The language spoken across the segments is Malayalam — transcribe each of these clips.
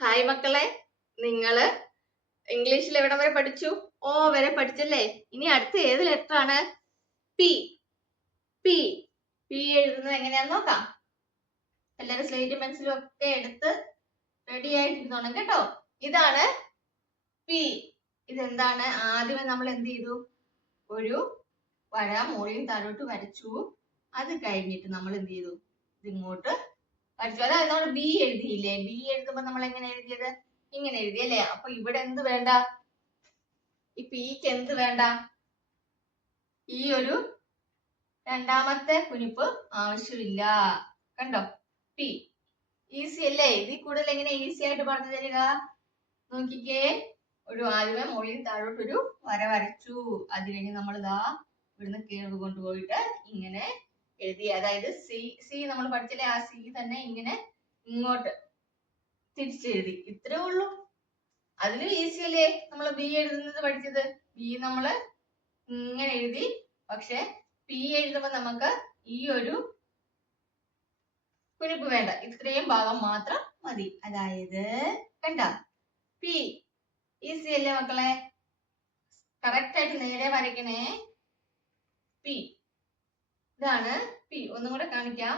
ഹായ് മക്കളെ, നിങ്ങള് ഇംഗ്ലീഷിൽ എവിടം വരെ പഠിച്ചു? ഓ വരെ പഠിച്ചല്ലേ? ഇനി അടുത്ത ഏത് ലെറ്റർ ആണ്? പി. പി പി എഴുതുന്നത് എങ്ങനെയാന്ന് നോക്കാം. എല്ലാവരും സ്ലേറ്റും പെൻസിലും ഒക്കെ എടുത്ത് റെഡി ആയിട്ടിരുന്നോണം കേട്ടോ. ഇതാണ് പി. ഇതെന്താണ്? ആദ്യമേ നമ്മൾ എന്ത് ചെയ്തു? ഒരു വര മുകളിൽ താഴോട്ട് വരച്ചു. അത് കഴിഞ്ഞിട്ട് നമ്മൾ എന്ത് ചെയ്തു? ഇതിങ്ങോട്ട് വരച്ചു. അതായത് നമ്മൾ ബി എഴുതിയില്ലേ? ബി എഴുതുമ്പോ നമ്മൾ എങ്ങനെ എഴുതിയത്? ഇങ്ങനെ എഴുതിയല്ലേ? അപ്പൊ ഇവിടെ എന്ത് വേണ്ട? ഈ പിക്ക് എന്ത് വേണ്ട? ഈ ഒരു രണ്ടാമത്തെ കുനിപ്പ് ആവശ്യമില്ല. കണ്ടോ? പി ഈസി അല്ലേ? ഇതിൽ കൂടുതൽ എങ്ങനെ ഈസി ആയിട്ട് പറഞ്ഞു തരിക? നോക്കിക്കേ, ഒരു ആദ്യമേ മുകളിൽ താഴോട്ട് ഒരു വര വരച്ചു. അത് കഴിഞ്ഞ് നമ്മൾ ഇതാ ഇവിടുന്ന് കീഴ്വ് കൊണ്ടുപോയിട്ട് ഇങ്ങനെ എഴുതി. അതായത് സി നമ്മൾ പഠിച്ചില്ലേ? ആ സി തന്നെ ഇങ്ങനെ ഇങ്ങോട്ട് തിരിച്ചെഴുതി. ഇത്രേ ഉള്ളൂ. അതിലും ഈസി അല്ലേ നമ്മൾ ബി എഴുതുന്നത് പഠിച്ചത്? ബി നമ്മള് ഇങ്ങനെ എഴുതി. പക്ഷെ പി എഴുതുമ്പോ നമുക്ക് ഈ ഒരു കുനിപ്പ് വേണ്ട, ഇത്രയും ഭാഗം മാത്രം മതി. അതായത് കണ്ട പി. ഈസി അല്ലേ മക്കളെ? കറക്റ്റ് ആയിട്ട് നേരെ വരയ്ക്കണേ. പി ഇതാണ് പി. ഒന്നും കൂടെ കാണിക്കാം.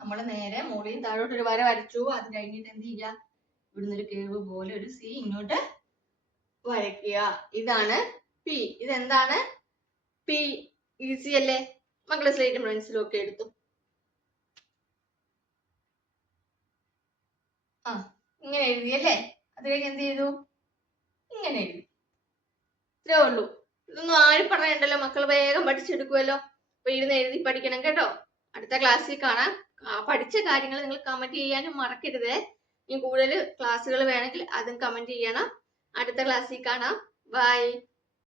നമ്മൾ നേരെ മുകളിൽ താഴോട്ട് ഒരു വര വരച്ചു. അത് കഴിഞ്ഞിട്ട് എന്ത് ചെയ്യുക? ഇവിടുന്ന് ഒരു കേവ് പോലെ ഒരു സി ഇങ്ങോട്ട് വരയ്ക്കുക. ഇതാണ് പി. ഇതെന്താണ്? പി. ഈസി അല്ലേ മക്കളെ? സ്ലേറ്റും പെൻസിലും ഒക്കെ എടുത്തു. ഇങ്ങനെ എഴുതിയല്ലേ? അത് കഴിഞ്ഞ് എന്ത് ചെയ്തു? ഇങ്ങനെ എഴുതി. ഇത്രേ ഉള്ളൂ. ഇതൊന്നും ആരും പറയണ്ടല്ലോ, മക്കൾ വേഗം പഠിച്ചെടുക്കുമല്ലോ. അപ്പൊ ഇരുന്ന് എഴുതി പഠിക്കണം കേട്ടോ. അടുത്ത ക്ലാസ്സിൽ കാണാം. പഠിച്ച കാര്യങ്ങൾ നിങ്ങൾ കമന്റ് ചെയ്യാനും മറക്കരുത്. ഇനി കൂടുതൽ ക്ലാസ്സുകൾ വേണമെങ്കിൽ അതും കമന്റ് ചെയ്യണം. അടുത്ത ക്ലാസ്സിൽ കാണാം. ബൈ.